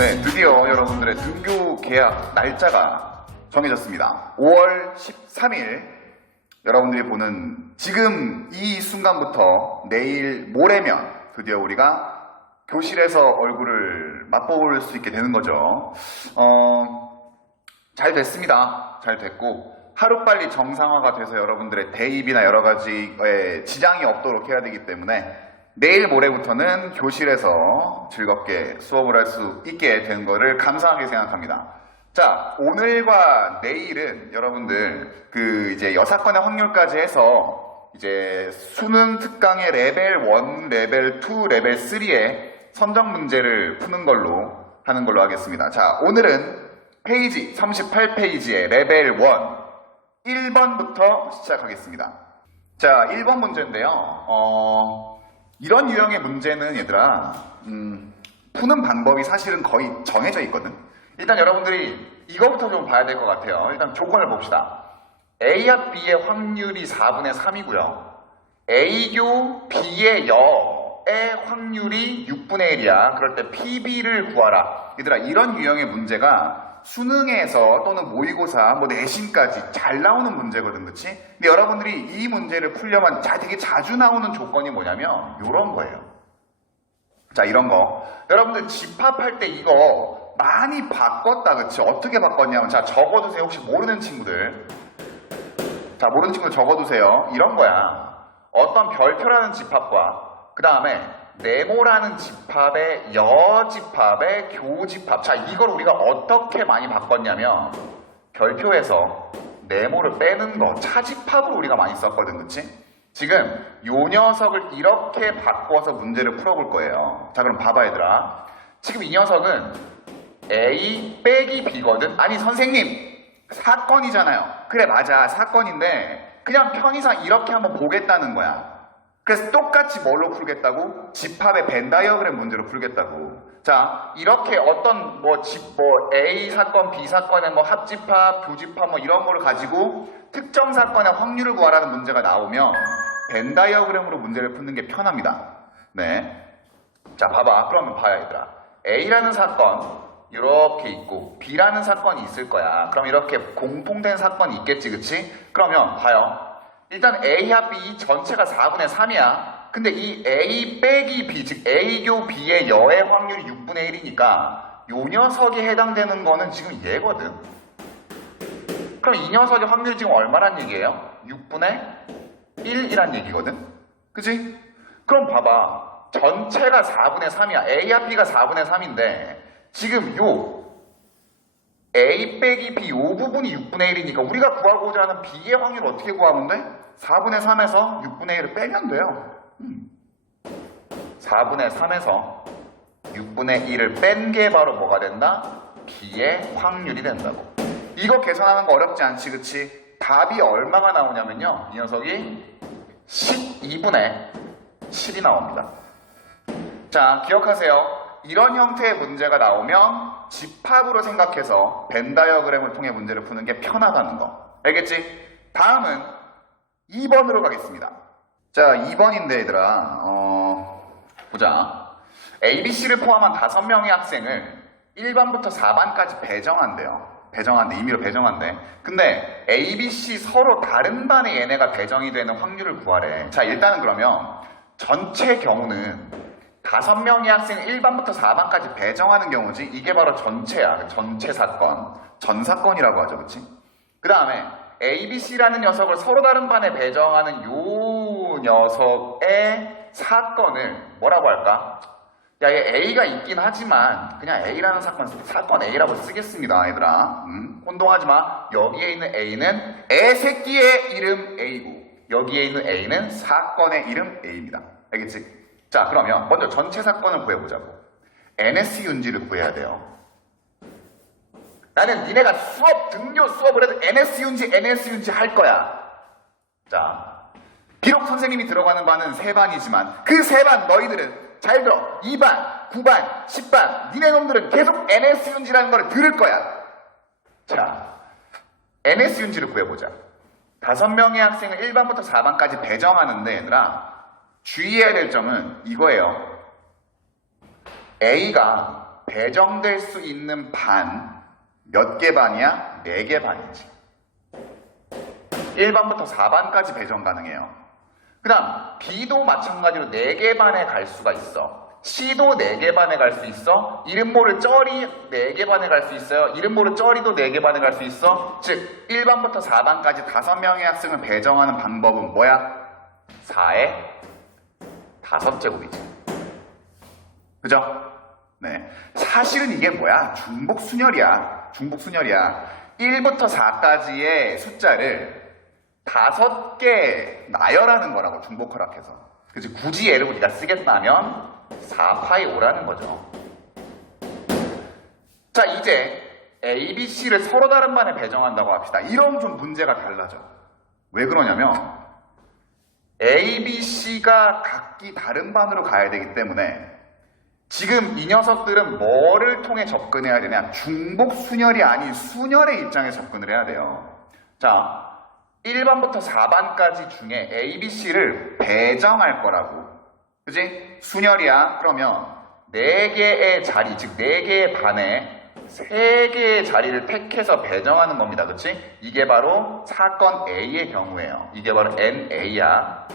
네, 드디어 여러분들의 등교 계약 날짜가 정해졌습니다. 5월 13일 여러분들이 보는 지금 이 순간부터 내일 모레면 드디어 우리가 교실에서 얼굴을 맛볼 수 있게 되는 거죠. 잘 됐습니다. 잘 됐고 하루빨리 정상화가 돼서 여러분들의 대입이나 여러 가지에 지장이 없도록 해야 되기 때문에 내일 모레부터는 교실에서 즐겁게 수업을 할 수 있게 된 거를 감사하게 생각합니다. 자, 오늘과 내일은 여러분들 이제 여사건의 확률까지 해서 이제 수능 특강의 레벨 1, 레벨 2, 레벨 3의 선정 문제를 푸는 걸로 하는 걸로 하겠습니다. 자, 오늘은 페이지 38페이지의 레벨 1 1번부터 시작하겠습니다. 자, 1번 문제인데요. 이런 유형의 문제는 얘들아 푸는 방법이 사실은 거의 정해져 있거든. 일단 여러분들이 이거부터 좀 봐야 될 것 같아요. 일단 조건을 봅시다. A와 B의 확률이 4분의 3이고요. A교 B의 여의 확률이 6분의 1이야. 그럴 때 PB를 구하라. 얘들아, 이런 유형의 문제가 수능에서 또는 모의고사, 내신까지 잘 나오는 문제거든, 그치? 근데 여러분들이 이 문제를 풀려면 되게 자주 나오는 조건이 뭐냐면 요런 거예요. 자, 이런 거. 여러분들 집합할 때 이거 많이 바꿨다, 그치? 어떻게 바꿨냐면, 자, 적어두세요. 혹시 모르는 친구들. 자, 모르는 친구들 적어두세요. 이런 거야. 어떤 별표라는 집합과 그 다음에 네모라는 집합의 여집합의 교집합. 자, 이걸 우리가 어떻게 많이 바꿨냐면 별표에서 네모를 빼는 거 차집합으로 우리가 많이 썼거든, 그치? 지금 요 녀석을 이렇게 바꿔서 문제를 풀어볼 거예요. 자, 그럼 봐봐 얘들아. 지금 이 녀석은 A 빼기 B거든. 아니 선생님, 사건이잖아요. 그래, 맞아, 사건인데 그냥 편의상 이렇게 한번 보겠다는 거야. 그래서 똑같이 뭘로 풀겠다고? 집합의 벤 다이어그램 문제로 풀겠다고. 자, 이렇게 어떤 A 사건, B 사건의 합집합, 교집합 이런 거를 가지고 특정 사건의 확률을 구하라는 문제가 나오면 벤 다이어그램으로 문제를 푸는 게 편합니다. 네. 자, 봐봐. 그러면 봐야 얘들아. A라는 사건 이렇게 있고 B라는 사건이 있을 거야. 그럼 이렇게 공통된 사건이 있겠지, 그치? 그러면 봐요. 일단 A와 B 전체가 4분의 3이야. 근데 이 A 빼기 B, 즉 A교 B의 여의 확률이 6분의 1이니까 요 녀석이 해당되는 거는 지금 얘거든. 그럼 이 녀석의 확률이 지금 얼마란 얘기예요? 6분의 1이란 얘기거든. 그치? 그럼 봐봐. 전체가 4분의 3이야. A와 B가 4분의 3인데 지금 요 A 빼기 B 요 부분이 6분의 1이니까 우리가 구하고자 하는 B의 확률 어떻게 구하면 돼? 4분의 3에서 6분의 1을 빼면 돼요. 4분의 3에서 6분의 1을 뺀 게 바로 뭐가 된다? B의 확률이 된다고. 이거 계산하는 거 어렵지 않지, 그치? 답이 얼마가 나오냐면요, 이 녀석이 12분의 7이 나옵니다. 자, 기억하세요. 이런 형태의 문제가 나오면 집합으로 생각해서 벤 다이어그램을 통해 문제를 푸는 게 편하다는 거. 알겠지? 다음은 2번으로 가겠습니다. 자, 2번인데 얘들아, 보자. ABC를 포함한 5명의 학생을 1반부터 4반까지 배정한대. 임의로 배정한대. 근데 ABC 서로 다른 반에 얘네가 배정이 되는 확률을 구하래. 자, 일단은 그러면 전체 경우는 5명의 학생을 1반부터 4반까지 배정하는 경우지. 이게 바로 전체야. 전체 사건. 전 사건이라고 하죠. 그치? 그 다음에 ABC라는 녀석을 서로 다른 반에 배정하는 요 녀석의 사건을 뭐라고 할까? 야, 얘 A가 있긴 하지만 그냥 A라는 사건 A라고 쓰겠습니다, 얘들아. 혼동하지 마. 여기에 있는 A는 애 새끼의 이름 A고 여기에 있는 A는 사건의 이름 A입니다. 알겠지? 자, 그러면 먼저 전체 사건을 구해보자고. NS윤지를 구해야 돼요. 나는 니네가 등교 수업을 해도 NS윤지 할 거야. 자, 비록 선생님이 들어가는 반은 3반이지만 그 3반 너희들은 잘 들어. 2반, 9반, 10반 니네 놈들은 계속 NS윤지라는 걸 들을 거야. 자, NS윤지를 구해보자. 5명의 학생을 1반부터 4반까지 배정하는데 얘들아, 주의해야 될 점은 이거예요. A가 배정될 수 있는 반 몇 개 반이야? 4개 반이지. 1반부터 4반까지 배정 가능해요. 그 다음 B도 마찬가지로 4개 반에 갈 수가 있어. C도 4개 반에 갈 수 있어. 이름 모를 쩌리 4개 반에 갈 수 있어요. 이름 모를 쩌리도 4개 반에 갈 수 있어. 즉 1반부터 4반까지 5명의 학생을 배정하는 방법은 뭐야? 4의 5제곱이지. 그죠? 네. 사실은 이게 뭐야? 중복순열이야. 중복순열이야. 1부터 4까지의 숫자를 5개 나열하는 거라고, 중복허락해서. 그치? 굳이 얘를 우리가 쓰겠다면 4파이 5라는 거죠. 자, 이제 A, B, C를 서로 다른 반에 배정한다고 합시다. 이러면 좀 문제가 달라져. 왜 그러냐면 A, B, C가 각기 다른 반으로 가야 되기 때문에 지금 이 녀석들은 뭐를 통해 접근해야 되냐? 중복순열이 아닌 순열의 입장에 접근을 해야 돼요. 자, 1반부터 4반까지 중에 A, B, C를 배정할 거라고. 그치? 순열이야. 그러면 4개의 자리, 즉 4개의 반에 3개의 자리를 택해서 배정하는 겁니다. 그치? 이게 바로 사건 A의 경우예요. 이게 바로 NA야.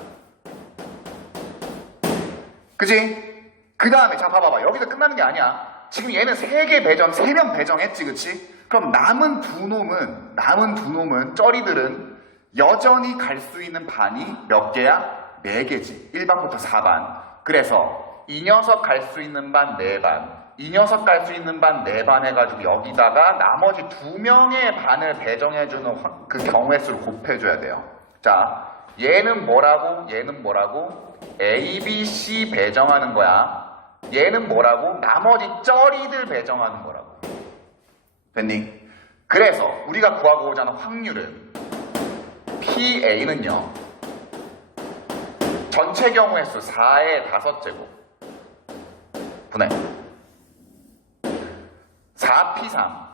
그치? 그 다음에 자 봐봐봐. 여기서 끝나는 게 아니야. 지금 얘는 3개 배정, 3명 배정했지. 그치? 그럼 남은 두 놈은 쩌리들은 여전히 갈 수 있는 반이 몇 개야? 4개지. 1반부터 4반. 그래서 이 녀석 갈 수 있는 반 4반, 이 녀석 갈 수 있는 반 4반 해가지고 여기다가 나머지 2명의 반을 배정해주는 그 경우의 수를 곱해줘야 돼요. 자, 얘는 뭐라고? 얘는 뭐라고? A, B, C 배정하는 거야. 얘는 뭐라고? 나머지 쩌리들 배정하는 거라고. 됐니? 그래서 우리가 구하고자 하는 확률은 PA는요, 전체 경우의 수 4의 5제곱 분의 4P3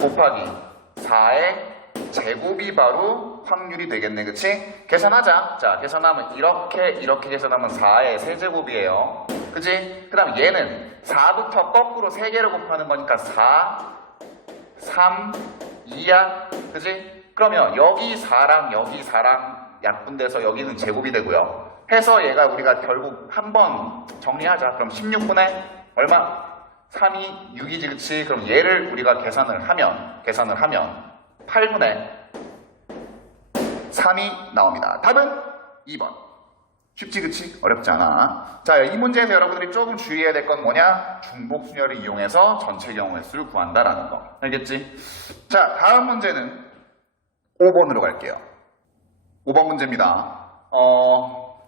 곱하기 4의 제곱이 바로 확률이 되겠네. 그치? 계산하자. 자, 계산하면 이렇게 계산하면 4의 세제곱이에요. 그치? 그 다음 얘는 4부터 거꾸로 3개를 곱하는 거니까 4, 3, 2야. 그치? 그러면 여기 4랑 여기 4랑 약분돼서 여기는 제곱이 되고요. 해서 얘가 우리가 결국 한번 정리하자. 그럼 16분의 얼마? 3이 6이지. 그치? 그럼 얘를 우리가 계산을 하면 8분의 3이 나옵니다. 답은 2번. 쉽지 그치? 어렵지 않아. 자, 이 문제에서 여러분들이 조금 주의해야 될 건 뭐냐? 중복순열을 이용해서 전체 경우의 수를 구한다라는 거. 알겠지? 자, 다음 문제는 5번으로 갈게요. 5번 문제입니다.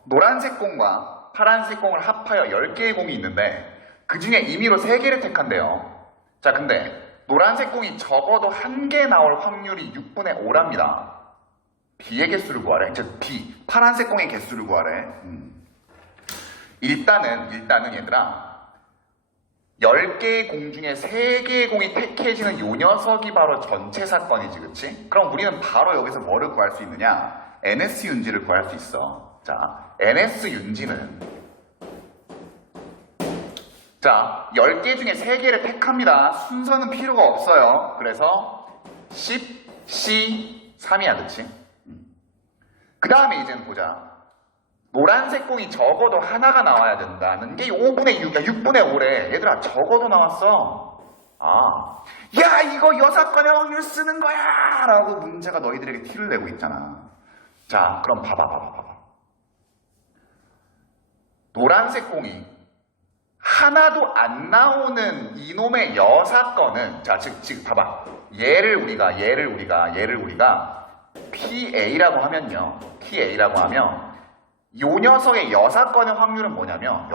노란색 공과 파란색 공을 합하여 10개의 공이 있는데 그 중에 임의로 3개를 택한대요. 자, 근데 노란색 공이 적어도 1개 나올 확률이 6분의 5랍니다. B의 개수를 구하래. 즉 B, 파란색 공의 개수를 구하래. 일단은 얘들아, 10개의 공 중에 3개의 공이 택해지는 요 녀석이 바로 전체 사건이지. 그치? 그럼 우리는 바로 여기서 뭐를 구할 수 있느냐? NS 윤지를 구할 수 있어. 자, NS 윤지는, 자, 10개 중에 3개를 택합니다. 순서는 필요가 없어요. 그래서 10, C, 3이야. 그치? 그 다음에 이제는 보자. 노란색 공이 적어도 하나가 나와야 된다는 게 5분의 6이야. 6분의 5래. 얘들아, 적어도 나왔어. 아, 야, 이거 여사건의 확률 쓰는 거야! 라고 문제가 너희들에게 티를 내고 있잖아. 자, 그럼 봐봐. 노란색 공이 하나도 안 나오는 이놈의 여사건은, 자, 즉 봐봐. 얘를 우리가 PA라고 하면요. PA라고 하면 요 녀석의 여사건의 확률은 뭐냐면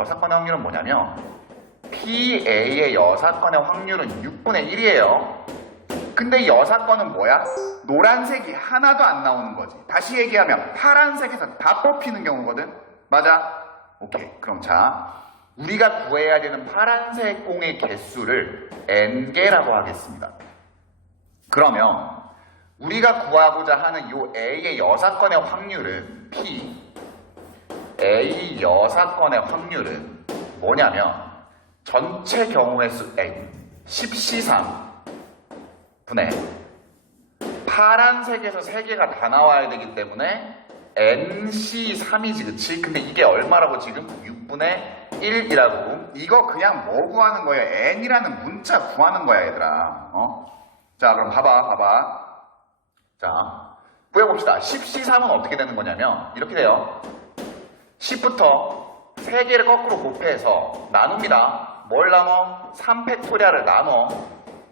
PA의 여사건의 확률은 6분의 1이에요. 근데 이 여사건은 뭐야? 노란색이 하나도 안 나오는 거지. 다시 얘기하면 파란색에서 다 뽑히는 경우거든. 맞아? 오케이. 그럼 자, 우리가 구해야 되는 파란색 공의 개수를 N개라고 하겠습니다. 그러면 우리가 구하고자 하는 요 A의 여사건의 확률은 P, A 여사건의 확률은 뭐냐면 전체 경우의 수 n 10C3 분의 파란색에서 3개가 다 나와야 되기 때문에 NC3이지, 그치? 근데 이게 얼마라고 지금? 6분의 1이라고. 이거 그냥 뭐 구하는 거야? N이라는 문자 구하는 거야, 얘들아. 자, 그럼 봐봐. 자, 구해봅시다. 10C3은 어떻게 되는 거냐면, 이렇게 돼요. 10부터 3개를 거꾸로 곱해서 나눕니다. 뭘 나눠? 3팩토리알을 나눠.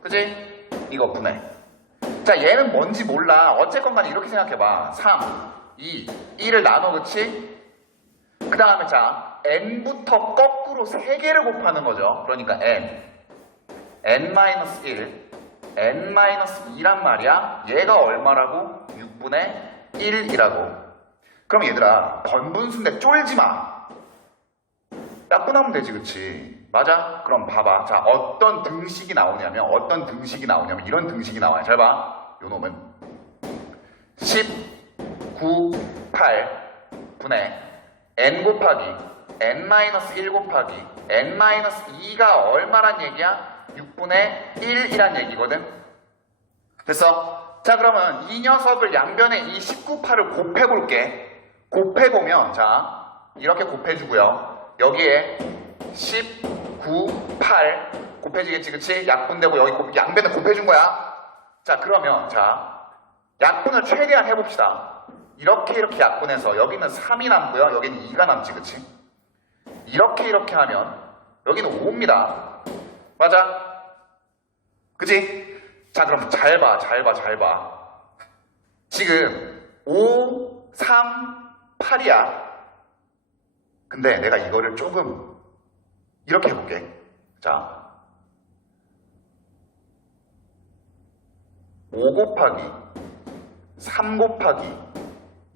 그치? 이거 분해. 자, 얘는 뭔지 몰라. 어쨌건 간에 이렇게 생각해봐. 3, 2, 1을 나눠, 그치? 그 다음에 자, n부터 거꾸로 3개를 곱하는 거죠. 그러니까 n-1, n-2란 말이야. 얘가 얼마라고? 6분의 1이라고. 그럼 얘들아, 번분수인데 쫄지 마. 따분하면 되지, 그치? 맞아? 그럼 봐봐. 자, 어떤 등식이 나오냐면 이런 등식이 나와요. 잘 봐. 요 놈은 10, 9, 8 분의 n 곱하기 n-1 곱하기 n-2가 얼마란 얘기야? 6분의 1이란 얘기거든. 됐어? 자, 그러면 이 녀석을 양변에 이 19, 8을 곱해볼게. 곱해보면 자, 이렇게 곱해주고요. 여기에 10, 9, 8 곱해지겠지, 그치? 약분되고 여기 양변에 곱해준 거야. 자, 그러면 자, 약분을 최대한 해봅시다. 이렇게 약분해서 여기는 3이 남고요. 여기는 2가 남지, 그치? 이렇게 하면 여기는 5입니다. 맞아? 그치? 자, 그럼 잘 봐. 지금 5, 3, 8이야. 근데 내가 이거를 조금 이렇게 해볼게. 자, 5 곱하기 3 곱하기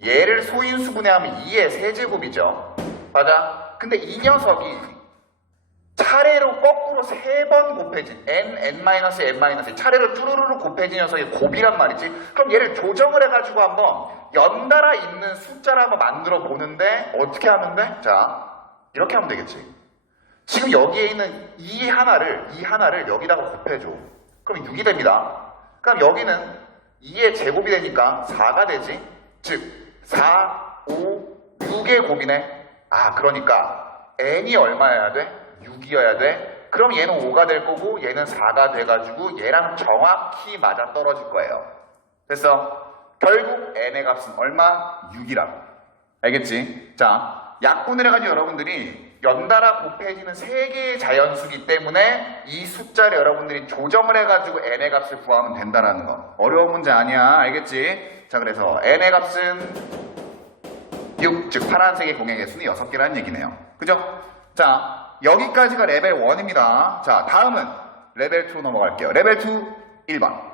얘를 소인수분해하면 2의 세제곱이죠. 맞아? 근데 이 녀석이 차례로 거꾸로 3번 곱해진 n-n-n 차례로 쭈루루루 곱해진 녀석이 곱이란 말이지. 그럼 얘를 조정을 해가지고 한번 연달아 있는 숫자를 한번 만들어 보는데 어떻게 하면 돼? 자, 이렇게 하면 되겠지. 지금 여기에 있는 이 하나를 여기다가 곱해줘. 그럼 6이 됩니다. 그럼 여기는 2의 제곱이 되니까 4가 되지. 즉 4, 5, 6의 곱이네. 아, 그러니까 n이 얼마여야 돼? 6이어야 돼. 그럼 얘는 5가 될 거고 얘는 4가 돼가지고 얘랑 정확히 맞아 떨어질 거예요. 됐어? 결국 n의 값은 얼마? 6이라고. 알겠지? 자, 약분을 해가지고 여러분들이 연달아 곱해지는 3개의 자연수기 때문에 이 숫자를 여러분들이 조정을 해가지고 n의 값을 구하면 된다는 거. 어려운 문제 아니야. 알겠지? 자, 그래서 n의 값은 6, 즉 파란색의 공의 개수는 6개라는 얘기네요. 그죠? 자, 여기까지가 레벨 1입니다. 자, 다음은 레벨 2 넘어갈게요. 레벨 2 1번.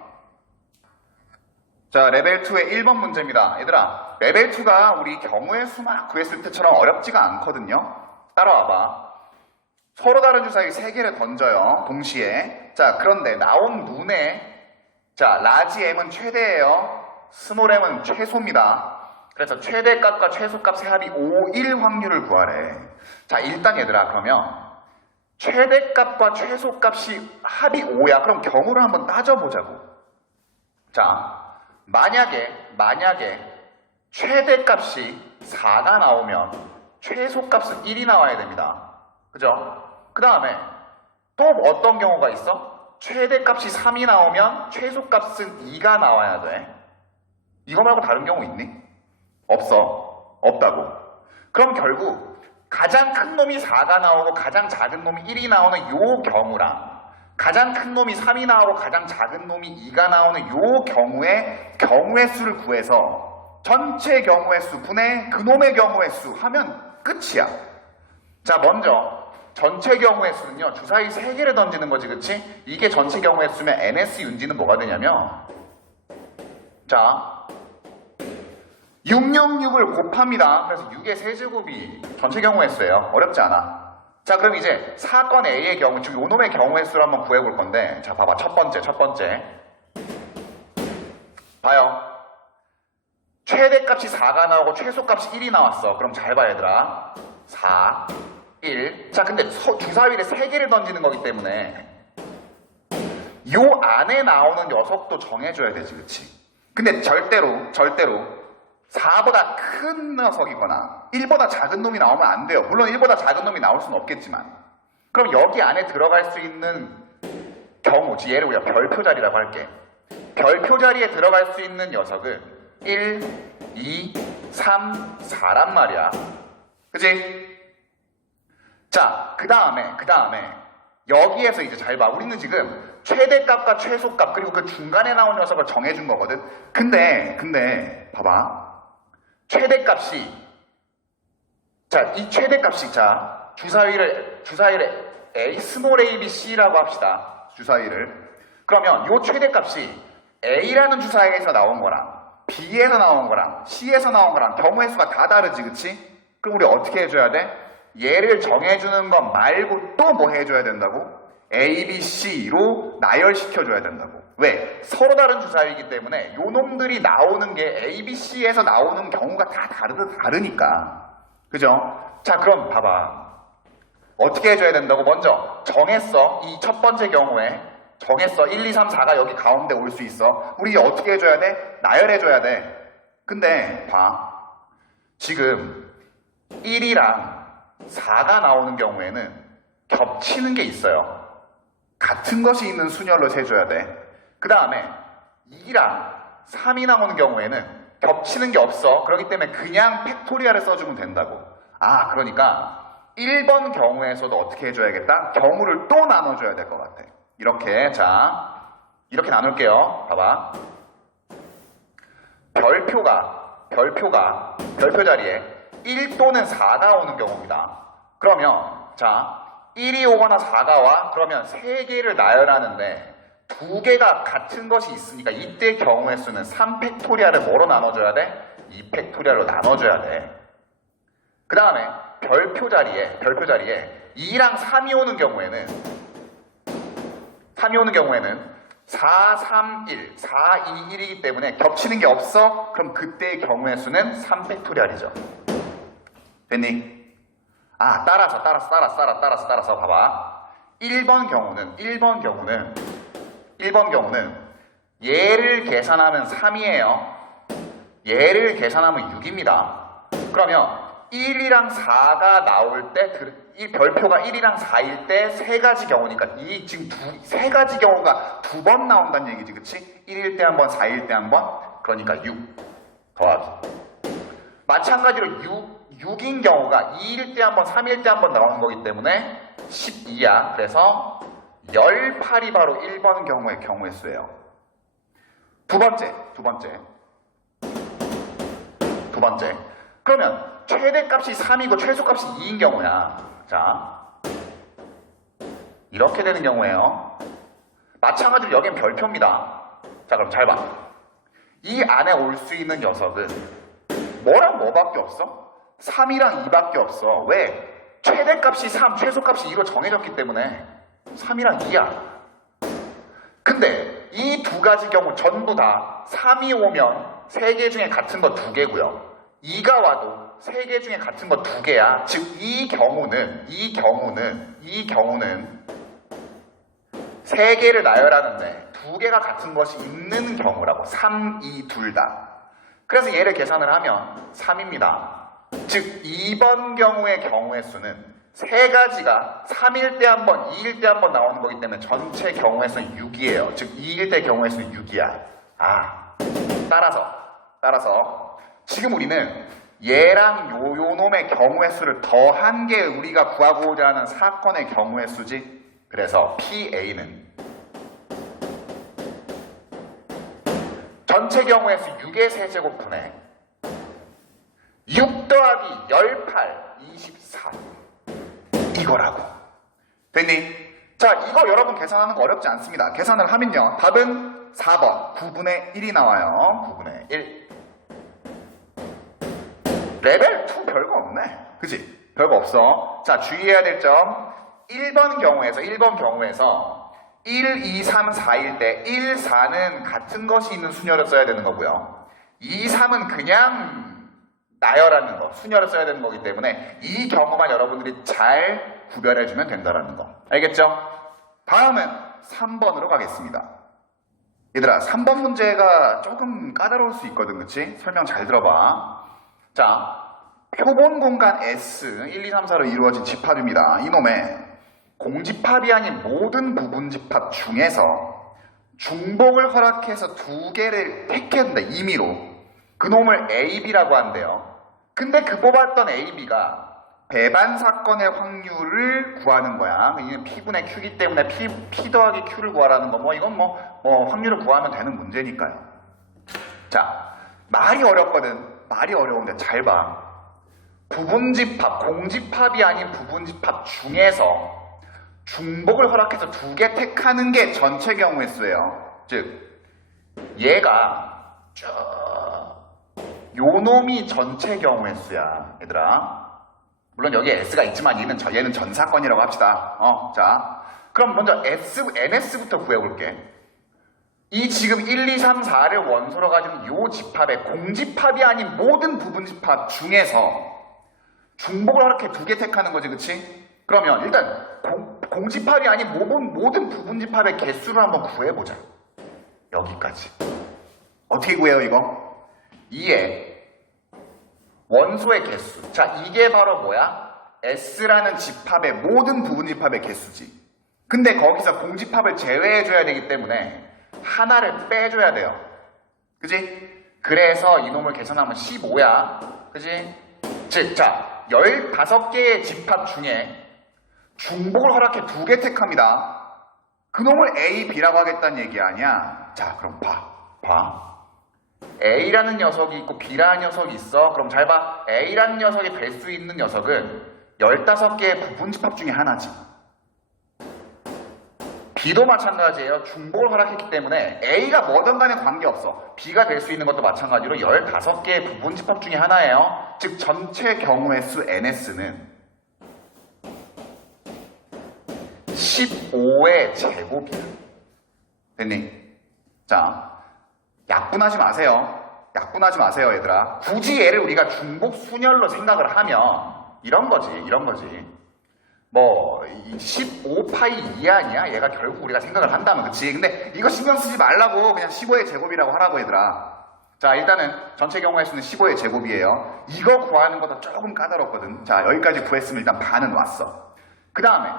자, 레벨 2의 1번 문제입니다. 얘들아, 레벨 2가 우리 경우의 수 막 구했을 때처럼 어렵지가 않거든요. 따라와봐. 서로 다른 주사위 3개를 던져요. 동시에. 자, 그런데 나온 눈에 자, 라지 m은 최대예요. 스몰 m은 최소입니다. 그래서 최대값과 최소값의 합이 5, 1 확률을 구하래. 자, 일단 얘들아, 그러면 최대값과 최소값이 합이 5야. 그럼 경우를 한번 따져보자고. 자, 만약에 최대값이 4가 나오면 최소값은 1이 나와야 됩니다. 그죠? 그 다음에 또 어떤 경우가 있어? 최대값이 3이 나오면 최소값은 2가 나와야 돼. 이거 말고 다른 경우 있니? 없어. 없다고. 그럼 결국 가장 큰 놈이 4가 나오고 가장 작은 놈이 1이 나오는 요 경우랑 가장 큰 놈이 3이 나오고 가장 작은 놈이 2가 나오는 요 경우의 수를 구해서 전체 경우의 수 분의 그놈의 경우의 수 하면 끝이야. 자, 먼저 전체 경우의 수는요, 주사위 3개를 던지는 거지, 그치? 이게 전체 경우의 수면 ns 윤지는 뭐가 되냐면 자, 666을 곱합니다. 그래서 6의 세제곱이 전체 경우의 수예요. 어렵지 않아. 자, 그럼 이제 사건 A의 경우, 즉 요놈의 경우의 수를 한번 구해볼 건데, 자, 봐봐. 첫 번째. 봐요. 최대값이 4가 나오고 최소값이 1이 나왔어. 그럼 잘 봐, 얘들아. 4, 1. 자, 근데 주사위를 3개를 던지는 거기 때문에 요 안에 나오는 녀석도 정해줘야 되지, 그치? 근데 절대로 4보다 큰 녀석이거나 1보다 작은 놈이 나오면 안 돼요. 물론 1보다 작은 놈이 나올 수는 없겠지만. 그럼 여기 안에 들어갈 수 있는 경우, 얘를 우리가 별표 자리라고 할게. 별표 자리에 들어갈 수 있는 녀석은 1, 2, 3, 4란 말이야. 그치? 자, 그 다음에 여기에서 이제 잘 봐. 우리는 지금 최대값과 최소값 그리고 그 중간에 나온 녀석을 정해준 거거든. 근데 봐봐. 최대값이 이 최대값이 주사위를 A 스몰 a, b, c라고 합시다. 주사위를. 그러면 요 최대값이 A라는 주사위에서 나온 거랑 B에서 나온 거랑 C에서 나온 거랑 경우의 수가 다 다르지, 그치? 그럼 우리 어떻게 해줘야 돼? 얘를 정해주는 것 말고 또 뭐 해줘야 된다고? A, B, C로 나열시켜줘야 된다고. 왜? 서로 다른 주사위이기 때문에 요 놈들이 나오는 게 A, B, C에서 나오는 경우가 다 다르니까. 그죠? 자, 그럼 봐봐. 어떻게 해줘야 된다고? 먼저 정했어. 이 첫 번째 경우에 정했어. 1, 2, 3, 4가 여기 가운데 올 수 있어. 우리 어떻게 해줘야 돼? 나열해줘야 돼. 근데 봐. 지금 1이랑 4가 나오는 경우에는 겹치는 게 있어요. 같은 것이 있는 순열로 세줘야 돼. 그 다음에 2랑 3이 나오는 경우에는 겹치는 게 없어. 그렇기 때문에 그냥 팩토리얼을 써주면 된다고. 그러니까 1번 경우에서도 어떻게 해줘야겠다? 경우를 또 나눠줘야 될 것 같아. 이렇게 나눌게요. 봐봐. 별표 자리에 1 또는 4가 오는 경우입니다. 그러면 1이 오거나 4가 와? 그러면 3개를 나열하는데 2개가 같은 것이 있으니까 이때 경우의 수는 3팩토리얼을 뭐로 나눠줘야 돼? 2팩토리얼로 나눠줘야 돼. 그 다음에 별표 자리에 2랑 3이 오는 경우에는 4, 3, 1, 4, 2, 1이기 때문에 겹치는 게 없어? 그럼 그때의 경우의 수는 3팩토리얼이죠. 됐니? 따라서 봐봐. 1번 경우는 얘를 계산하면 3이에요. 얘를 계산하면 6입니다. 그러면 1이랑 4가 나올 때 별표가 1이랑 4일 때 세 가지 경우니까 지금 세 가지 경우가 2번 나온다는 얘기지, 그치? 1일 때 한 번, 4일 때 한 번, 그러니까 6 더하기. 마찬가지로 6인 경우가 2일 때 한 번, 3일 때 한 번 나오는 거기 때문에 12야. 그래서 18이 바로 1번 경우의 수예요. 두 번째. 그러면 최대값이 3이고 최소값이 2인 경우야. 이렇게 되는 경우예요. 마찬가지로 여긴 별표입니다. 그럼 잘 봐. 이 안에 올 수 있는 녀석은 뭐랑 뭐밖에 없어? 3이랑 2밖에 없어. 왜? 최대값이 3, 최소값이 2로 정해졌기 때문에 3이랑 2야. 근데 이 두 가지 경우 전부 다 3이 오면 3개 중에 같은 거 2개고요. 2가 와도 3개 중에 같은 거 2개야. 즉 이 경우는 3개를 나열하는데 2개가 같은 것이 있는 경우라고. 3, 2, 둘 다. 그래서 얘를 계산을 하면 3입니다. 즉 2번 경우의 수는 세 가지가 3일 때 한 번, 2일 때 한 번 나오는 거기 때문에 전체 경우의 수는 6이에요. 즉 2일 때 경우의 수는 6이야. 따라서 지금 우리는 얘랑 요 놈의 경우의 수를 더한 게 우리가 구하고자 하는 사건의 경우의 수지. 그래서 PA는 전체 경우의 수 6의 세제곱분에 6 더하기 18, 24 이거라고. 됐니? 이거 여러분 계산하는 거 어렵지 않습니다. 계산을 하면요. 답은 4번 9분의 1이 나와요. 9분의 1. 레벨 2 별거 없네. 그치? 별거 없어. 주의해야 될 점. 1번 경우에서 1, 2, 3, 4일 때 1, 4는 같은 것이 있는 순열을 써야 되는 거고요. 2, 3은 그냥 나열하는 거, 순열을 써야 되는 거기 때문에 이 경우만 여러분들이 잘 구별해주면 된다는 거. 알겠죠? 다음은 3번으로 가겠습니다. 얘들아, 3번 문제가 조금 까다로울 수 있거든, 그치? 설명 잘 들어봐. 자, 표본 공간 S 1, 2, 3, 4로 이루어진 집합입니다. 이놈의 공집합이 아닌 모든 부분 집합 중에서 중복을 허락해서 두 개를 택해야 된다, 임의로. 그놈을 AB라고 한대요. 근데 그 뽑았던 AB가 배반 사건의 확률을 구하는 거야. 이게 P분의 Q이기 때문에 P 더하기 Q를 구하라는 거. 이건 확률을 구하면 되는 문제니까요. 자, 말이 어렵거든. 말이 어려운데 잘 봐. 부분집합, 공집합이 아닌 부분집합 중에서 중복을 허락해서 두 개 택하는 게 전체 경우의 수예요. 즉, 얘가 요 놈이 전체 경우의 수야, 얘들아. 물론 여기에 S가 있지만 얘는 전사건이라고 합시다. 자, 그럼 먼저 NS부터 구해볼게. 이 지금 1, 2, 3, 4를 원소로 가진 요 집합의 공집합이 아닌 모든 부분집합 중에서 중복을 허락해 두 개 택하는 거지, 그치? 그러면 일단 공집합이 아닌 모든 부분집합의 개수를 한번 구해보자. 여기까지. 어떻게 구해요, 이거? 2의 원소의 개수. 자, 이게 바로 뭐야? S라는 집합의 모든 부분집합의 개수지. 근데 거기서 공집합을 제외해줘야 되기 때문에 하나를 빼줘야 돼요. 그지? 그래서 이놈을 계산하면 15야. 그지? 즉, 자, 15개의 집합 중에 중복을 허락해 두 개 택합니다. 그놈을 A, B라고 하겠다는 얘기 아니야? 자, 그럼 봐. A라는 녀석이 있고 B라는 녀석이 있어. 그럼 잘 봐. A라는 녀석이 될 수 있는 녀석은 15개의 부분집합 중에 하나지. B도 마찬가지예요. 중복을 허락했기 때문에 A가 뭐든 간에 관계없어. B가 될 수 있는 것도 마찬가지로 15개의 부분집합 중에 하나예요. 즉 전체 경우의 수 NS는 15의 제곱이야. 됐니? 자, 약분하지 마세요, 얘들아. 굳이 얘를 우리가 중복 순열로 생각을 하면 이런 거지. 15파이 2 아니야? 얘가 결국 우리가 생각을 한다면, 그치? 근데 이거 신경 쓰지 말라고 그냥 15의 제곱이라고 하라고, 얘들아. 자, 일단은 전체 경우의 수는 15의 제곱이에요. 이거 구하는 것도 조금 까다롭거든. 자, 여기까지 구했으면 일단 반은 왔어. 그 다음에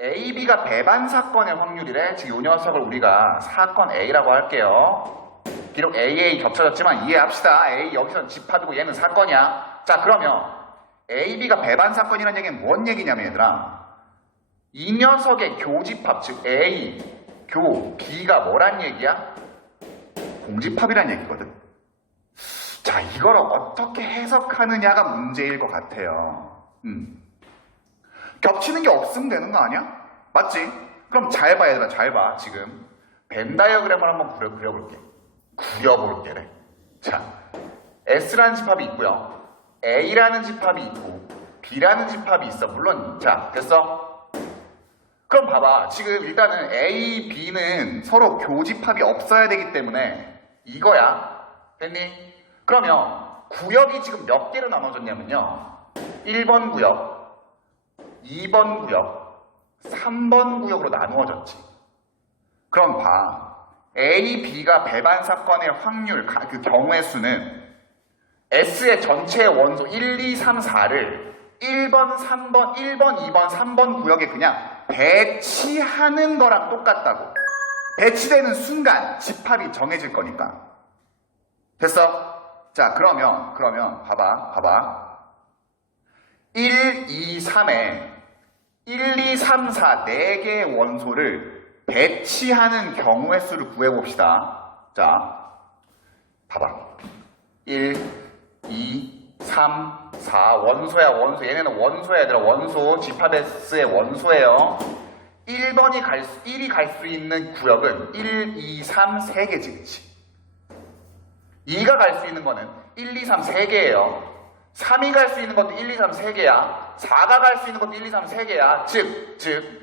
A, B가 배반 사건의 확률이래. 즉, 이 녀석을 우리가 사건 A라고 할게요. 비록 AA 겹쳐졌지만 이해합시다. A 여기서는 집합이고 얘는 사건이야. 자, 그러면 A, B가 배반 사건이라는 얘기는 뭔 얘기냐면, 얘들아, 이 녀석의 교집합, 즉 A, B가 뭐란 얘기야? 공집합이란 얘기거든. 자, 이걸 어떻게 해석하느냐가 문제일 것 같아요. 겹치는 게 없으면 되는 거 아니야? 맞지? 그럼 잘 봐, 얘들아, 잘 봐. 지금 벤 다이어그램을 한번 그려볼게. 그려볼게래. 자, S라는 집합이 있고요. A라는 집합이 있고 B라는 집합이 있어. 물론. 자, 됐어? 그럼 봐봐. 지금 일단은 A, B는 서로 교집합이 없어야 되기 때문에 이거야. 됐니? 그러면 구역이 지금 몇 개로 나눠졌냐면요. 1번 구역, 2번 구역, 3번 구역으로 나누어졌지. 그럼 봐. A, B가 배반 사건의 확률, 그 경우의 수는 S의 전체 원소 1, 2, 3, 4를 1번, 3번, 1번, 2번, 3번 구역에 그냥 배치하는 거랑 똑같다고. 배치되는 순간 집합이 정해질 거니까. 됐어? 자, 그러면 봐봐. 1, 2, 3에 1, 2, 3, 4 4개의 원소를 배치하는 경우의 수를 구해봅시다. 자, 봐봐. 1, 2, 3, 4 원소야, 원소. 얘네는 원소야, 얘들아. 원소. 집합 S의 원소예요. 1이 갈 수 있는 구역은 1, 2, 3, 3개지, 그치? 2가 갈 수 있는 거는 1, 2, 3, 3개예요. 3이 갈 수 있는 것도 1, 2, 3, 3개야. 4가 갈 수 있는 것도 1, 2, 3, 3개야. 즉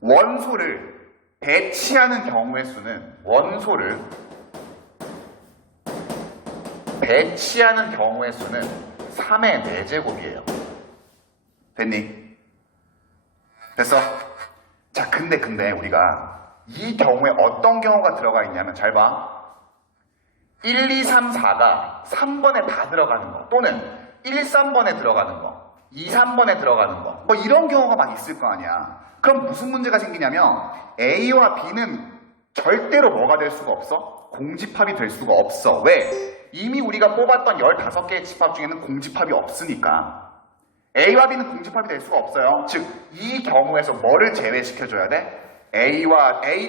원소를 배치하는 경우의 수는 원소를 배치하는 경우의 수는 3의 4제곱이에요. 됐니? 됐어? 자, 근데 우리가 이 경우에 어떤 경우가 들어가 있냐면 잘 봐. 1, 2, 3, 4가 3번에 다 들어가는 거, 또는 1, 3번에 들어가는 거, 2, 3번에 들어가는 거, 뭐 이런 경우가 막 있을 거 아니야. 그럼 무슨 문제가 생기냐면 A와 B는 절대로 뭐가 될 수가 없어? 공집합이 될 수가 없어. 왜? 이미 우리가 뽑았던 15개의 집합 중에는 공집합이 없으니까. A와 B는 공집합이 될 수가 없어요. 즉, 이 경우에서 뭐를 제외시켜줘야 돼? A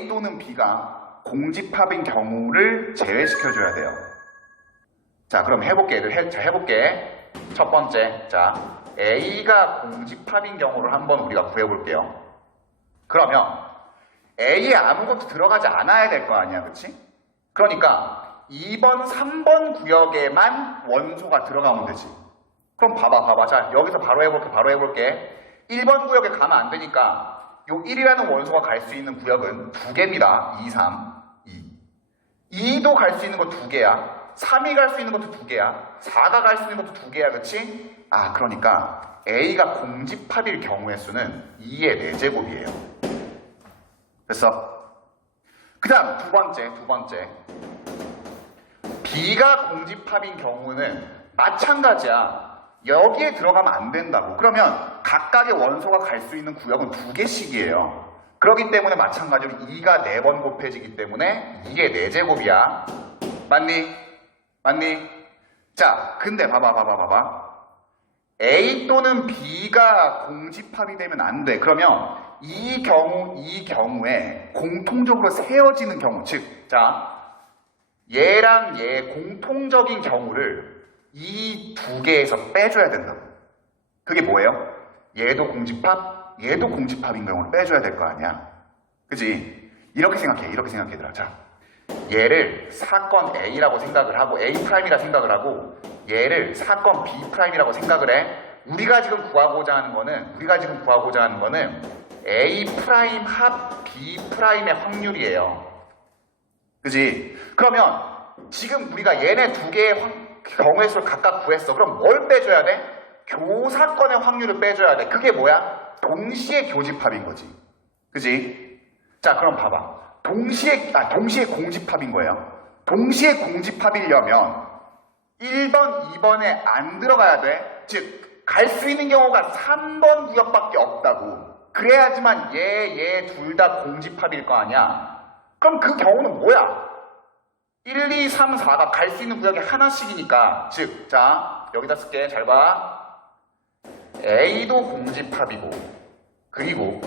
또는 B가 공집합인 경우를 제외시켜줘야 돼요. 자, 그럼 해볼게. 해볼게. 첫 번째. 자, A가 공집합인 경우를 한번 우리가 구해볼게요. 그러면 A에 아무것도 들어가지 않아야 될 거 아니야, 그치? 그러니까 2번, 3번 구역에만 원소가 들어가면 되지. 그럼 봐봐. 자, 여기서 바로 해볼게. 1번 구역에 가면 안 되니까 요 1이라는 원소가 갈 수 있는 구역은 2개입니다. 2, 3, 2. 2도 갈 수 있는 거 2개야. 3이 갈 수 있는 것도 2개야. 4가 갈 수 있는 것도 2개야, 그치? 아, 그러니까 A가 공집합일 경우의 수는 2의 4제곱이에요. 됐어? 그 다음 두 번째. B가 공집합인 경우는 마찬가지야. 여기에 들어가면 안 된다고. 그러면 각각의 원소가 갈 수 있는 구역은 2개씩이에요. 그렇기 때문에 마찬가지로 2가 4번 곱해지기 때문에 2의 4제곱이야. 맞니? 자, 근데 봐봐. A 또는 B가 공집합이 되면 안 돼. 그러면 이 경우에 공통적으로 세워지는 경우, 즉, 자, 얘랑 얘 공통적인 경우를 이 2개에서 빼줘야 된다고. 그게 뭐예요? 얘도 공집합인 경우를 빼줘야 될 거 아니야. 그지? 이렇게 생각해, 얘들아. 자, 얘를 사건 A라고 생각을 하고, A'이라 생각을 하고, 얘를 사건 B'이라고 생각을 해. 우리가 지금 구하고자 하는 거는 A' 합 B'의 확률이에요. 그지? 그러면 지금 우리가 얘네 2개의 경우의 수를 각각 구했어. 그럼 뭘 빼줘야 돼? 교사건의 확률을 빼줘야 돼. 그게 뭐야? 동시에 교집합인 거지. 그지? 자, 그럼 봐봐. 동시에 공집합인 거예요. 동시에 공집합이려면 1번, 2번에 안 들어가야 돼. 즉, 갈 수 있는 경우가 3번 구역밖에 없다고. 그래야지만 얘 둘 다 공집합일 거 아니야. 그럼 그 경우는 뭐야? 1, 2, 3, 4가 갈 수 있는 구역이 하나씩이니까. 즉, 자, 여기다 쓸게. 잘 봐. A도 공집합이고, 그리고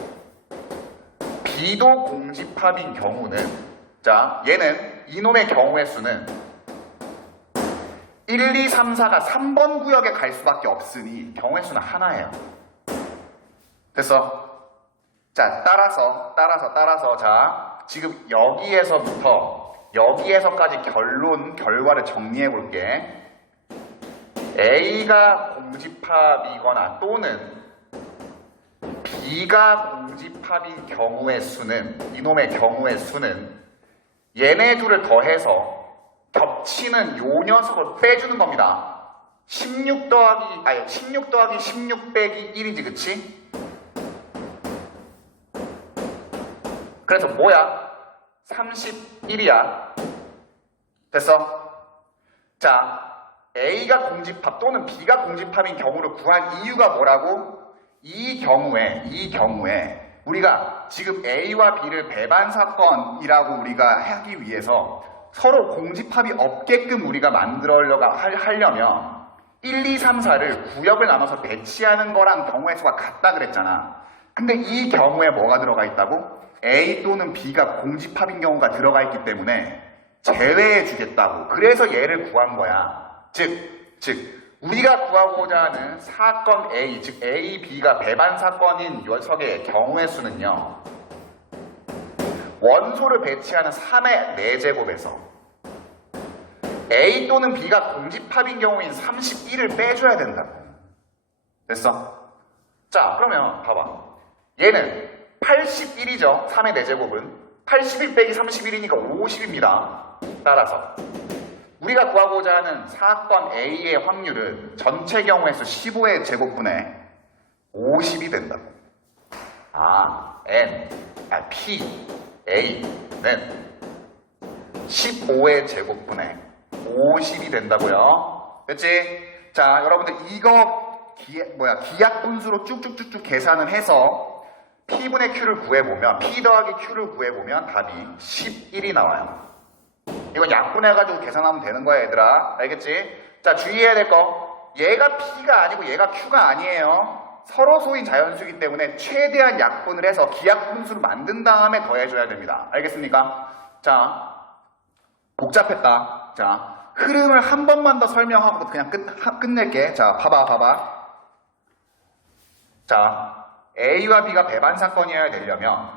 B도 공집합인 경우는, 자, 얘는 이놈의 경우의 수는 1, 2, 3, 4가 3번 구역에 갈 수밖에 없으니 경우의 수는 하나예요. 됐어? 자, 따라서 자, 지금 여기에서까지 결과를 정리해 볼게. A가 공집합이거나 또는 B가 공집합인 경우의 수는, 이놈의 경우의 수는 얘네 둘을 더해서 겹치는 요 녀석을 빼주는 겁니다. 16 더하기 16 빼기 1이지, 그치? 그래서 뭐야? 31이야. 됐어? 자, A가 공집합 또는 B가 공집합인 경우를 구한 이유가 뭐라고? 이 경우에 우리가 지금 A와 B를 배반 사건이라고 우리가 하기 위해서 서로 공집합이 없게끔 우리가 하려면 1, 2, 3, 4를 구역을 나눠서 배치하는 거랑 경우의 수가 같다 그랬잖아. 근데 이 경우에 뭐가 들어가 있다고? A 또는 B가 공집합인 경우가 들어가 있기 때문에 제외해 주겠다고. 그래서 얘를 구한 거야. 즉 우리가 구하고자 하는 사건 A, 즉 A, B가 배반 사건인 녀석의 경우의 수는요, 원소를 배치하는 3의 4제곱에서 A 또는 B가 공집합인 경우인 31을 빼줘야 된다고. 됐어? 자, 그러면 봐봐. 얘는 81이죠. 3의 4제곱은 81 빼기 31이니까 50입니다. 따라서 우리가 구하고자 하는 사건 A의 확률은 전체 경우의 수 15의 제곱분의 50이 된다고. P, A는 15의 제곱분의 50이 된다고요. 됐지? 자, 여러분들 이거 기약 분수로 쭉쭉쭉쭉 계산을 해서 P분의 Q를 구해보면, P 더하기 Q를 구해보면 답이 11이 나와요. 이건 약분해가지고 계산하면 되는 거야, 얘들아. 알겠지? 자, 주의해야 될 거. 얘가 P가 아니고 얘가 Q가 아니에요. 서로 소인 자연수이기 때문에 최대한 약분을 해서 기약분수를 만든 다음에 더해줘야 됩니다. 알겠습니까? 자, 복잡했다. 자, 흐름을 한 번만 더 설명하고 그냥 끝낼게. 자, 봐봐. 자, A와 B가 배반 사건이어야 되려면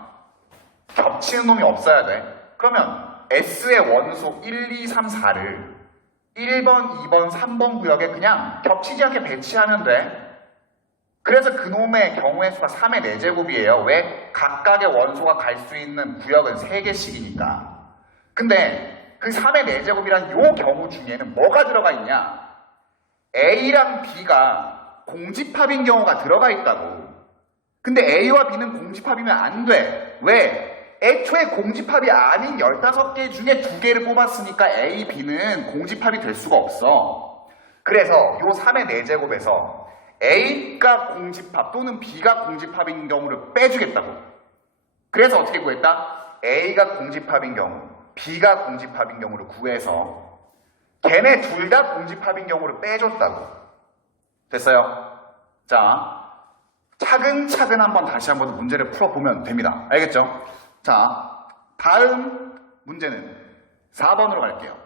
겹치는 놈이 없어야 돼. 그러면 S의 원소 1, 2, 3, 4를 1번, 2번, 3번 구역에 그냥 겹치지 않게 배치하면 돼. 그래서 그놈의 경우의 수가 3의 4제곱이에요. 왜? 각각의 원소가 갈 수 있는 구역은 3개씩이니까. 근데 그 3의 4제곱이란 요 경우 중에는 뭐가 들어가 있냐? A랑 B가 공집합인 경우가 들어가 있다고. 근데 A와 B는 공집합이면 안 돼. 왜? 애초에 공집합이 아닌 15개 중에 2개를 뽑았으니까 A, B는 공집합이 될 수가 없어. 그래서 요 3의 4제곱에서 A가 공집합 또는 B가 공집합인 경우를 빼주겠다고. 그래서 어떻게 구했다? A가 공집합인 경우, B가 공집합인 경우를 구해서 걔네 둘 다 공집합인 경우를 빼줬다고. 됐어요? 자, 차근차근 다시 한번 문제를 풀어보면 됩니다. 알겠죠? 자, 다음 문제는 4번으로 갈게요.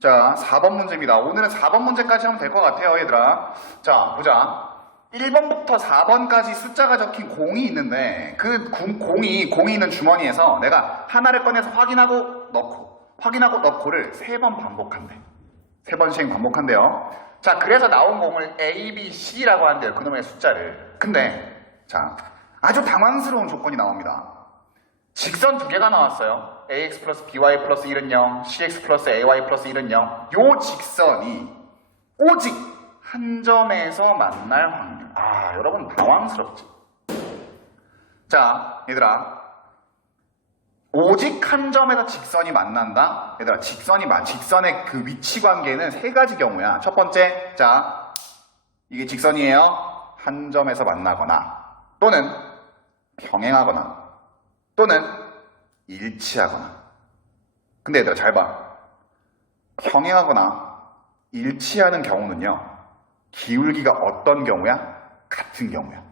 자, 4번 문제입니다. 오늘은 4번 문제까지 하면 될 것 같아요, 얘들아. 자, 보자. 1번부터 4번까지 숫자가 적힌 공이 있는데 그 공이 있는 주머니에서 내가 하나를 꺼내서 확인하고 넣고를 3번 반복한대. 3번씩 반복한대요. 자, 그래서 나온 공을 A, B, C라고 한대요. 그놈의 숫자를. 근데 자, 아주 당황스러운 조건이 나옵니다. 직선 2개가 나왔어요. ax 플러스 by 플러스 1은 0, cx 플러스 ay 플러스 1은 0. 요 직선이 오직 한 점에서 만날 확률. 여러분 당황스럽지? 자, 얘들아. 오직 한 점에서 직선이 만난다? 얘들아, 직선의 그 위치 관계는 3가지 경우야. 첫 번째, 자, 이게 직선이에요. 한 점에서 만나거나, 또는 평행하거나, 또는 일치하거나. 근데 얘들아 잘 봐. 평행하거나 일치하는 경우는요, 기울기가 어떤 경우야? 같은 경우야.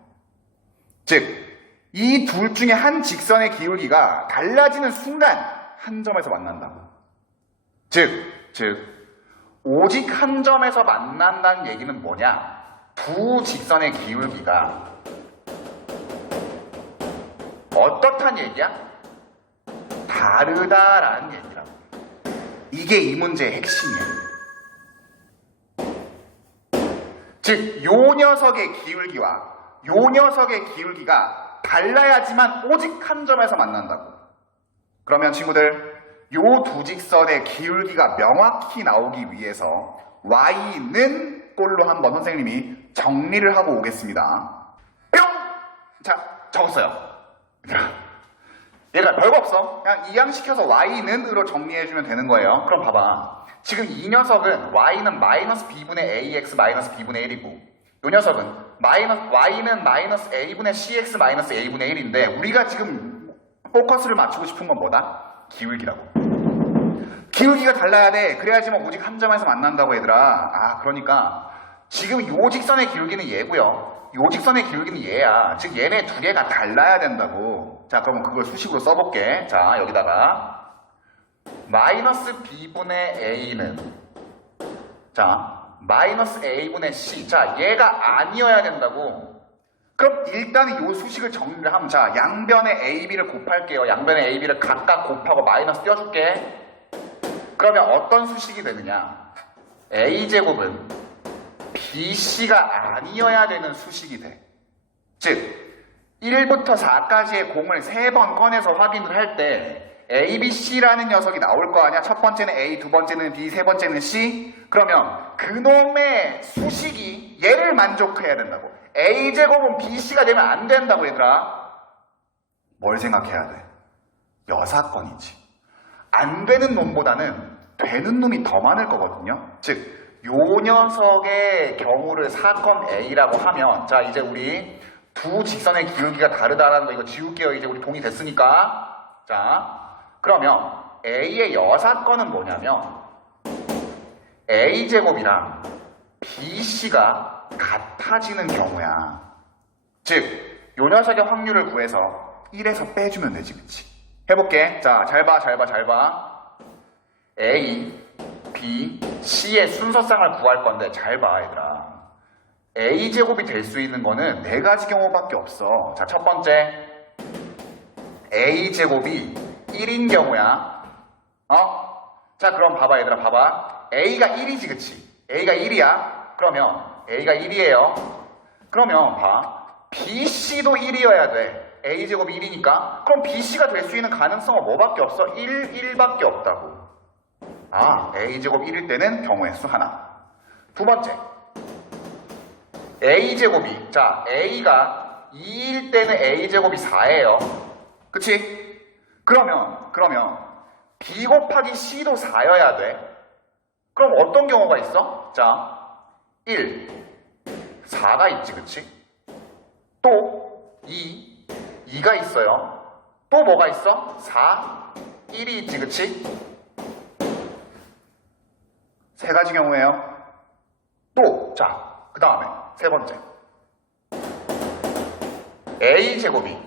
즉, 이 둘 중에 한 직선의 기울기가 달라지는 순간 한 점에서 만난다고. 즉 오직 한 점에서 만난다는 얘기는 뭐냐? 두 직선의 기울기가 어떻단 얘기야? 다르다라는 얘기라고. 이게 이 문제의 핵심이야. 즉, 요 녀석의 기울기가 달라야지만 오직 한 점에서 만난다고. 그러면 친구들, 요 두 직선의 기울기가 명확히 나오기 위해서 y는 꼴로 한번 선생님이 정리를 하고 오겠습니다. 뿅! 자, 적었어요. 얘가 별거 없어. 그냥 이항시켜서 y는으로 정리해주면 되는 거예요. 그럼 봐봐. 지금 이 녀석은 y는 마이너스 b분의 ax 마이너스 b분의 1이고, 이 녀석은 y는 마이너스 a분의 cx 마이너스 a분의 1인데, 우리가 지금 포커스를 맞추고 싶은 건 뭐다? 기울기라고. 기울기가 달라야 돼. 그래야지만 오직 한 점에서 만난다고, 얘들아. 그러니까 지금 요 직선의 기울기는 얘고요, 요 직선의 기울기는 얘야. 즉 얘네 두 개가 달라야 된다고. 자, 그러면 그걸 수식으로 써볼게. 자, 여기다가 마이너스 b분의 a는, 자, 마이너스 a분의 c. 자, 얘가 아니어야 된다고. 그럼 일단은 요 수식을 정리를 하면, 자, 양변에 a, b를 곱할게요. 양변에 a, b를 각각 곱하고 마이너스 띄워줄게. 그러면 어떤 수식이 되느냐? a제곱은 bc가 아니어야 되는 수식이 돼. 즉 1부터 4까지의 공을 3번 꺼내서 확인을 할 때 A, B, C라는 녀석이 나올 거 아니야? 첫 번째는 A, 두 번째는 B, 세 번째는 C. 그러면 그놈의 수식이 얘를 만족해야 된다고. A제곱은 BC가 되면 안 된다고 얘들아. 뭘 생각해야 돼? 여사건이지. 안 되는 놈보다는 되는 놈이 더 많을 거거든요. 즉 요 녀석의 경우를 사건 A라고 하면, 자 이제 우리 두 직선의 기울기가 다르다라는 거 이거 지울게요. 이제 우리 동의됐으니까. 자 그러면 A의 여사건은 뭐냐면 A제곱이랑 BC가 같아지는 경우야. 즉 요 녀석의 확률을 구해서 1에서 빼주면 되지. 그치? 해볼게. 자 잘 봐. A, B, C의 순서상을 구할 건데 잘 봐 얘들아. A제곱이 될 수 있는 거는 네 가지 경우밖에 없어. 자, 첫 번째 A제곱이 1인 경우야. 자 그럼 봐봐 얘들아. 봐봐. A가 1이지 그치? A가 1이야. 그러면 A가 1이에요. 그러면 봐. BC도 1이어야 돼. A제곱이 1이니까. 그럼 BC가 될 수 있는 가능성은 뭐밖에 없어? 1밖에 없다고. A제곱 1일 때는 경우의 수 하나. 두 번째, A제곱이, 자, A가 2일 때는 A제곱이 4예요. 그치? 그러면, B 곱하기 C도 4여야 돼. 그럼 어떤 경우가 있어? 자, 1, 4가 있지, 그치? 또, 2가 있어요. 또 뭐가 있어? 4, 1이 있지, 그치? 세 가지 경우예요. 또, 자, 그 다음에 세 번째. A제곱이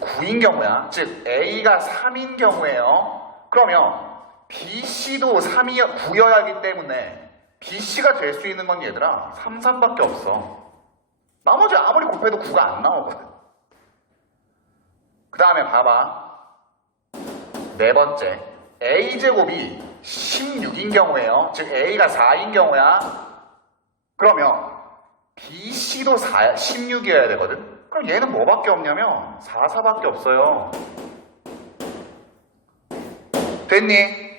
9인 경우야. 즉, A가 3인 경우예요. 그러면 BC도 9여야 하기 때문에 BC가 될 수 있는 건 얘들아 3, 3밖에 없어. 나머지 아무리 곱해도 9가 안 나오거든. 그 다음에 봐봐. 네 번째. A제곱이 16인 경우예요. 즉 A가 4인 경우야. 그러면 BC도 16이어야 되거든. 그럼 얘는 뭐밖에 없냐면 4, 4밖에 없어요. 됐니?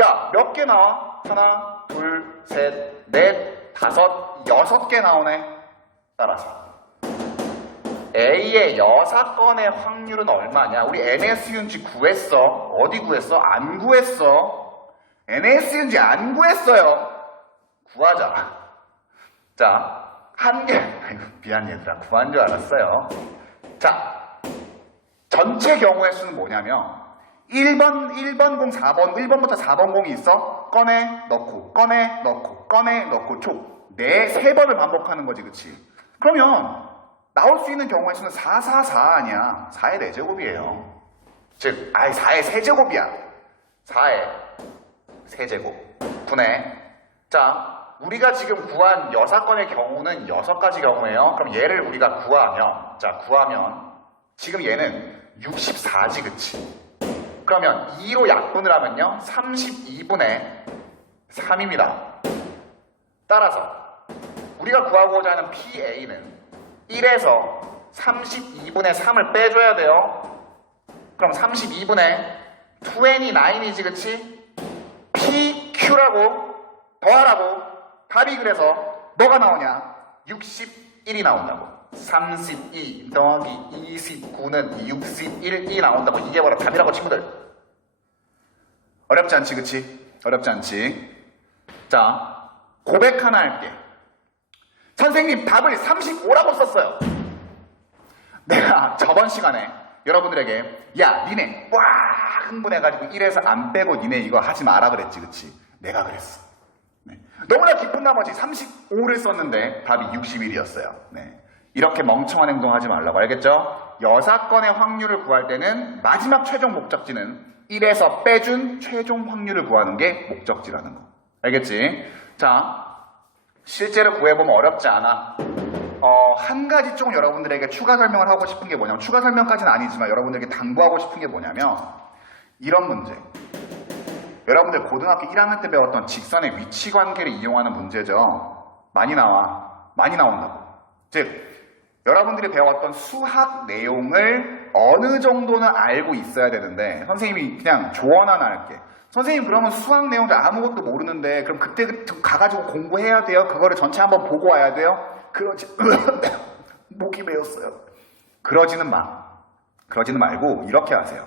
야, 몇 개 나와? 하나, 둘, 셋, 넷, 다섯, 6개 나오네. 따라서 A의 여사건의 확률은 얼마냐? 우리 NS윤지 구했어. 어디 구했어? 안 구했어. NS윤지 안 구했어요. 구하자. 자, 한 개. 아이고, 미안 얘들아. 구한 줄 알았어요. 자, 전체 경우의 수는 뭐냐면 1번 공, 4번, 1번부터 4번 공이 있어. 꺼내, 넣고, 꺼내, 넣고, 꺼내, 넣고, 촉. 세 번을 반복하는 거지, 그치? 그러면 나올 수 있는 경우의 수는 4, 4, 4 아니야. 4의 4제곱이에요. 즉, 4의 세제곱이야. 4의 세제곱. 분해. 자, 우리가 지금 구한 여사건의 경우는 6가지 경우예요. 그럼 얘를 우리가 구하면, 지금 얘는 64지, 그치? 그러면 2로 약분을 하면요. 32분의 3입니다. 따라서 우리가 구하고자 하는 PA는 1에서 32분의 3을 빼줘야 돼요. 그럼 32분의 29이지, 그치? PQ라고 더하라고. 답이 그래서 뭐가 나오냐? 61이 나온다고. 32 더하기 29는 61이 나온다고. 이게 바로 답이라고, 친구들. 어렵지 않지, 그치? 어렵지 않지? 자, 고백 하나 할게. 선생님, 답을 35라고 썼어요. 내가 저번 시간에 여러분들에게 야, 니네 와 흥분해가지고 1에서 안 빼고 니네 이거 하지 마라 그랬지, 그치? 내가 그랬어. 네. 너무나 기쁜 나머지 35를 썼는데 답이 61이었어요. 네. 이렇게 멍청한 행동하지 말라고, 알겠죠? 여사건의 확률을 구할 때는 마지막 최종 목적지는 1에서 빼준 최종 확률을 구하는 게 목적지라는 거. 알겠지? 자, 실제로 구해보면 어렵지 않아. 한 가지 좀 여러분들에게 추가 설명을 하고 싶은 게 뭐냐면, 추가 설명까지는 아니지만 여러분들에게 당부하고 싶은 게 뭐냐면, 이런 문제. 여러분들 고등학교 1학년 때 배웠던 직선의 위치 관계를 이용하는 문제죠. 많이 나온다고. 즉, 여러분들이 배웠던 수학 내용을 어느 정도는 알고 있어야 되는데 선생님이 그냥 조언 하나 할게. 선생님 그러면 수학 내용도 아무것도 모르는데 그럼 그때 가가지고 공부해야 돼요? 그거를 전체 한번 보고 와야 돼요? 그러지 목이 메었어요. 그러지는 말고 이렇게 하세요.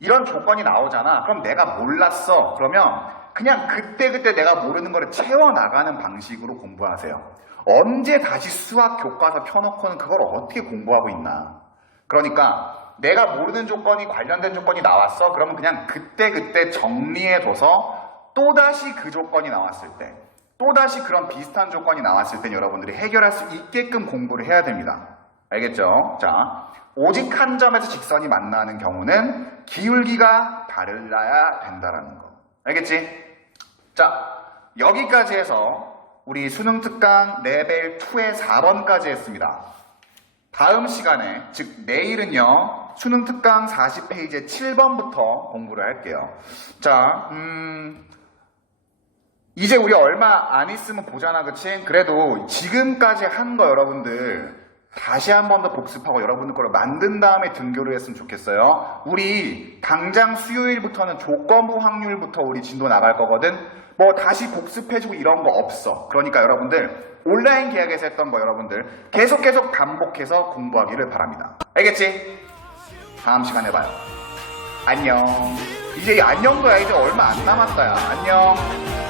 이런 조건이 나오잖아. 그럼 내가 몰랐어. 그러면 그냥 그때그때 내가 모르는 거를 채워나가는 방식으로 공부하세요. 언제 다시 수학 교과서 펴놓고는 그걸 어떻게 공부하고 있나. 그러니까 내가 모르는 조건이 관련된 조건이 나왔어. 그러면 그냥 그때그때 정리해둬서 또다시 그 조건이 나왔을 때 또다시 그런 비슷한 조건이 나왔을 때 여러분들이 해결할 수 있게끔 공부를 해야 됩니다. 알겠죠? 자, 오직 한 점에서 직선이 만나는 경우는 기울기가 달라야 된다라는 거. 알겠지? 자, 여기까지 해서 우리 수능 특강 레벨 2의 4번까지 했습니다. 다음 시간에, 즉 내일은요, 수능 특강 40페이지 7번부터 공부를 할게요. 자, 이제 우리 얼마 안 있으면 보잖아, 그치? 그래도 지금까지 한 거 여러분들 다시 한 번 더 복습하고 여러분들 거를 만든 다음에 등교를 했으면 좋겠어요. 우리 당장 수요일부터는 조건부 확률부터 우리 진도 나갈 거거든. 뭐 다시 복습해주고 이런 거 없어. 그러니까 여러분들 온라인 계약에서 했던 거 여러분들 계속 반복해서 공부하기를 바랍니다. 알겠지? 다음 시간에 봐요. 안녕. 이제 안녕도 야 이제 얼마 안 남았다 야. 안녕.